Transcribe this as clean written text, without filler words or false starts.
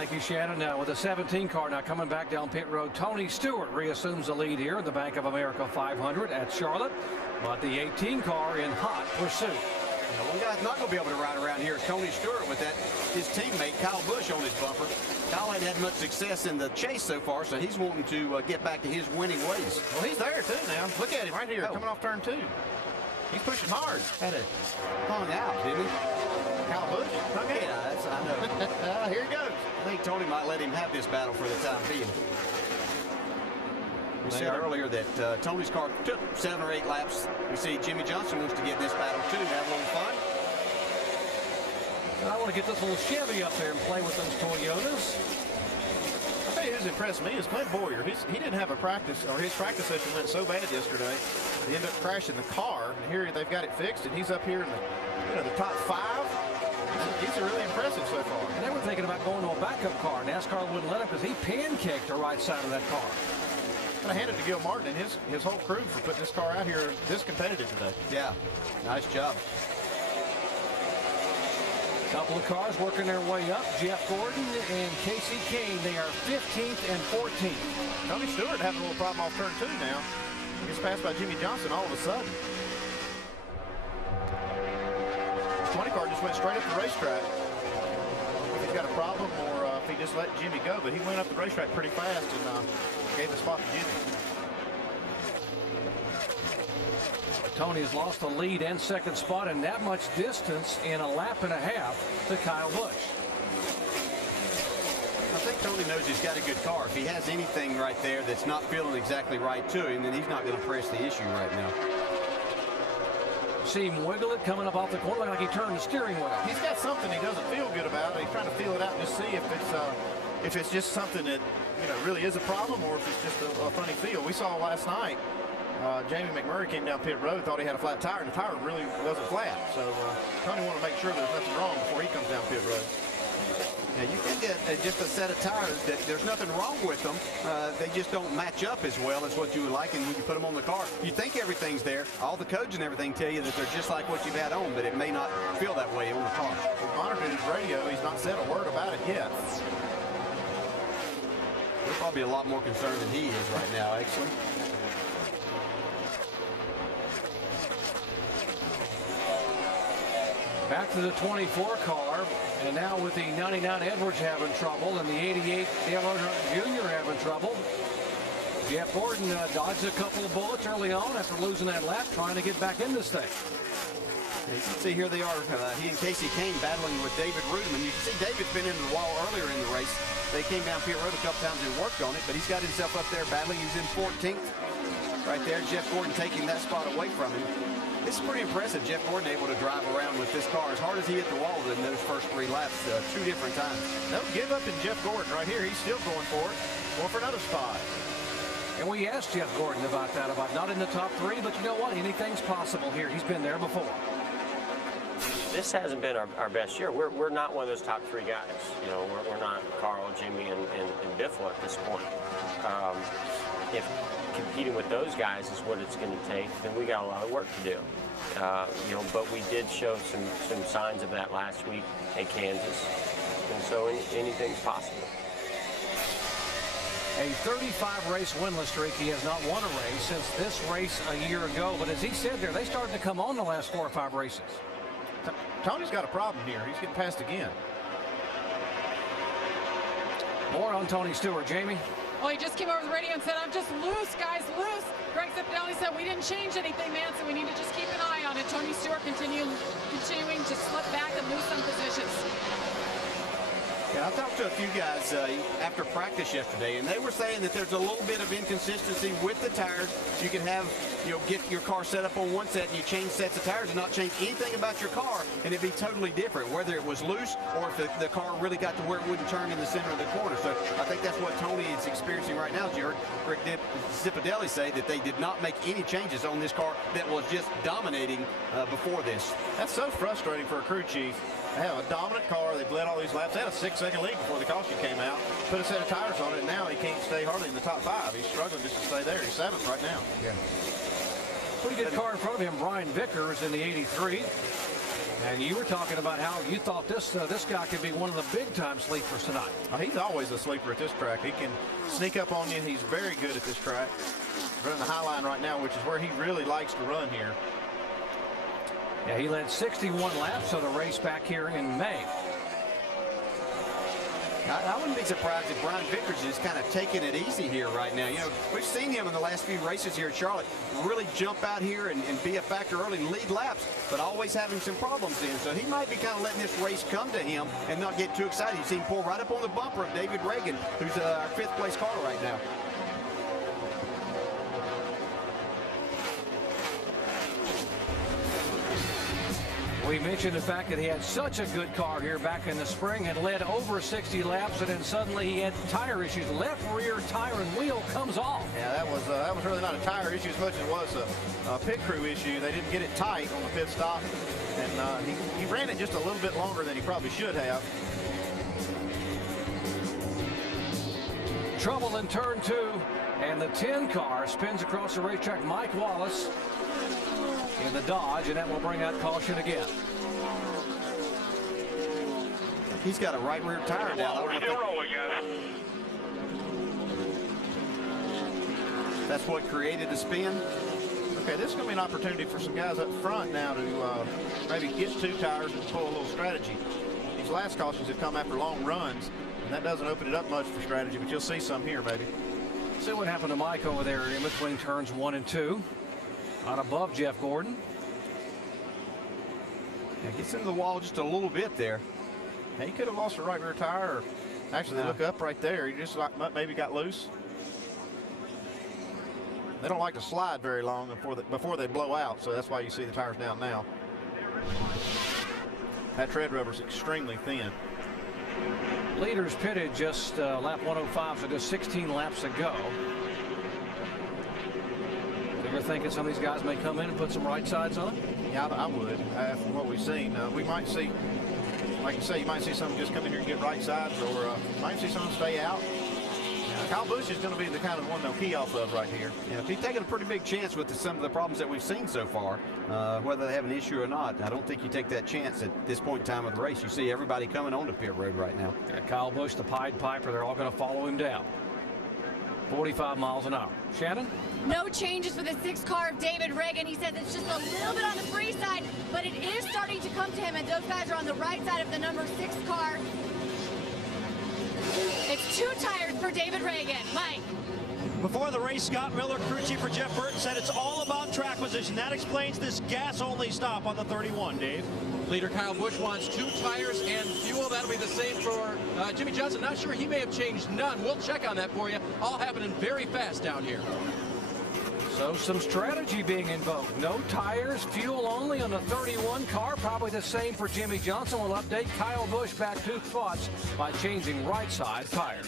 Thank you, Shannon. Now with the 17 car now coming back down pit road, Tony Stewart reassumes the lead here in the Bank of America 500 at Charlotte. But the 18 car in hot pursuit. One guy's not going to be able to ride around here is Tony Stewart with that his teammate Kyle Busch on his bumper. Kyle ain't had much success in the chase so far, so he's wanting to get back to his winning ways. Well, he's there too now. Look at him right here, coming off turn 2. He's pushing hard. Had it hung out, didn't he? Kyle Busch? Okay. Yeah, that's, I know. Here he goes. I think Tony might let him have this battle for the time being. We said earlier that Tony's car took 7 or 8 laps. We see Jimmy Johnson wants to get in this battle too, have a little fun. I want to get this little Chevy up there and play with those Toyotas. I'll tell you who's impressed me is Clint Boyer. He didn't have a practice, or his practice session went so bad yesterday. He ended up crashing the car, and here they've got it fixed, and he's up here in the top 5. He's really impressive so far. And they were thinking about going to a backup car. NASCAR wouldn't let him because he pancaked the right side of that car. And I hand it to Gil Martin and his whole crew for putting this car out here this competitive today. Yeah, nice job. Couple of cars working their way up. Jeff Gordon and Casey Kane. They are 15th and 14th. Tony Stewart having a little problem off turn 2 now. He gets passed by Jimmy Johnson all of a sudden. 20 car just went straight up the racetrack. If he's got a problem or if he just let Jimmy go, but he went up the racetrack pretty fast and gave the spot to Jimmy. Tony has lost the lead and second spot and that much distance in a lap and a half to Kyle Busch. I think Tony knows he's got a good car. If he has anything right there that's not feeling exactly right to him, then he's not going to press the issue right now. See him wiggle it coming up off the corner like he turned the steering wheel. He's got something he doesn't feel good about. He's trying to feel it out and just see if it's just something that really is a problem or if it's just a funny feel. We saw last night. Jamie McMurray came down pit road, thought he had a flat tire, and the tire really wasn't flat. So Tony wanted to make sure there's nothing wrong before he comes down pit road. Yeah, you can get just a set of tires that there's nothing wrong with them. They just don't match up as well as what you would like, and when you put them on the car, you think everything's there. All the codes and everything tell you that they're just like what you've had on, but it may not feel that way on the car. He's monitored his radio. He's not said a word about it yet. They're probably a lot more concerned than he is right now, actually. Back to the 24 car, and now with the 99 Edwards having trouble and the 88 Dale Earnhardt Jr. having trouble. Jeff Gordon dodged a couple of bullets early on after losing that lap, trying to get back in this thing. You can see here they are, he and Casey Kane battling with David Rudeman. You can see David's been into the wall earlier in the race. They came down pit road a couple times and worked on it, but he's got himself up there battling. He's in 14th. Right there, Jeff Gordon taking that spot away from him. It's pretty impressive, Jeff Gordon able to drive around with this car as hard as he hit the wall in those first 3 laps 2 different times. No give up in Jeff Gordon right here. He's still going for it. Going for another spot. And we asked Jeff Gordon about that, about not in the top 3, but you know what? Anything's possible here. He's been there before. This hasn't been our best year. We're not one of those top 3 guys. We're not Carl, Jimmy, and Biffle at this point. If competing with those guys is what it's going to take, then we got a lot of work to do. But we did show some signs of that last week at Kansas, and so anything's possible. A 35-race winless streak. He has not won a race since this race a year ago. But as he said there, they started to come on the last 4 or 5 races. Tony's got a problem here. He's getting passed again. More on Tony Stewart. Jamie? Well, he just came over the radio and said, "I'm just loose, guys, loose." Greg Zipadelli said, "We didn't change anything, man, so we need to just keep an eye on it." Tony Stewart continuing to slip back and lose some positions. Yeah, I talked to a few guys after practice yesterday, and they were saying that there's a little bit of inconsistency with the tires. You can have, get your car set up on one set and you change sets of tires and not change anything about your car, and it'd be totally different, whether it was loose or if the car really got to where it wouldn't turn in the center of the corner. So I think that's what Tony is experiencing right now. As you heard Greg Zipadelli say that they did not make any changes on this car that was just dominating before this. That's so frustrating for a crew chief. They have a dominant car. They've led all these laps. They had a 6-second lead before the caution came out. Put a set of tires on it, and now he can't stay hardly in the top 5. He's struggling just to stay there. He's 7th right now. Yeah. Pretty good car in front of him, Brian Vickers in the 83. And you were talking about how you thought this guy could be one of the big-time sleepers tonight. He's always a sleeper at this track. He can sneak up on you. He's very good at this track. Running the high line right now, which is where he really likes to run here. Yeah, he led 61 laps of the race back here in May. I wouldn't be surprised if Brian Vickers is kind of taking it easy here right now. You know, we've seen him in the last few races here at Charlotte really jump out here and be a factor early and lead laps, but always having some problems in. So he might be kind of letting this race come to him and not get too excited. You see him pull right up on the bumper of David Reagan, who's our 5th place car right now. We mentioned the fact that he had such a good car here back in the spring, had led over 60 laps, and then suddenly he had tire issues. Left rear tire and wheel comes off. Yeah, that was really not a tire issue as much as it was a pit crew issue. They didn't get it tight on the pit stop, and he ran it just a little bit longer than he probably should have. Trouble in turn 2, and the 10 car spins across the racetrack. Mike Wallace in the Dodge, and that will bring out caution again. He's got a right rear tire now. That's what created the spin. Okay, this is going to be an opportunity for some guys up front now to maybe get 2 tires and pull a little strategy. These last cautions have come after long runs, and that doesn't open it up much for strategy, but you'll see some here maybe. See what happened to Mike over there in between turns 1 and 2. Out above Jeff Gordon. Yeah, gets into the wall just a little bit there. Yeah, he could have lost a right rear tire. Or actually, they look up right there. He just maybe got loose. They don't like to slide very long before they blow out, so that's why you see the tires down now. That tread rubber is extremely thin. Leaders pitted just lap 105, so just 16 laps to go. You're thinking some of these guys may come in and put some right sides on? Yeah, I would. From what we've seen, we might see, like you say, you might see some just come in here and get right sides, or might see some stay out. Kyle Busch is going to be the kind of one they'll key off of right here. Yeah, he's taking a pretty big chance with some of the problems that we've seen so far, whether they have an issue or not. I don't think you take that chance at this point in time of the race. You see everybody coming onto pit road right now. Yeah, Kyle Busch, the Pied Piper, they're all going to follow him down. 45 miles an hour. Shannon? No changes for the 6 car of David Reagan. He says it's just a little bit on the free side, but it is starting to come to him, and those guys are on the right side of the number 6 car. It's 2 tires for David Reagan. Mike. Before the race, Scott Miller, crew chief for Jeff Burton, said it's all about track position. That explains this gas-only stop on the 31, Dave. Leader Kyle Busch wants 2 tires and fuel. That'll be the same for Jimmy Johnson. Not sure, he may have changed none. We'll check on that for you. All happening very fast down here. So some strategy being invoked. No tires, fuel only on the 31 car. Probably the same for Jimmy Johnson. We'll update Kyle Busch back 2 spots by changing right side tires.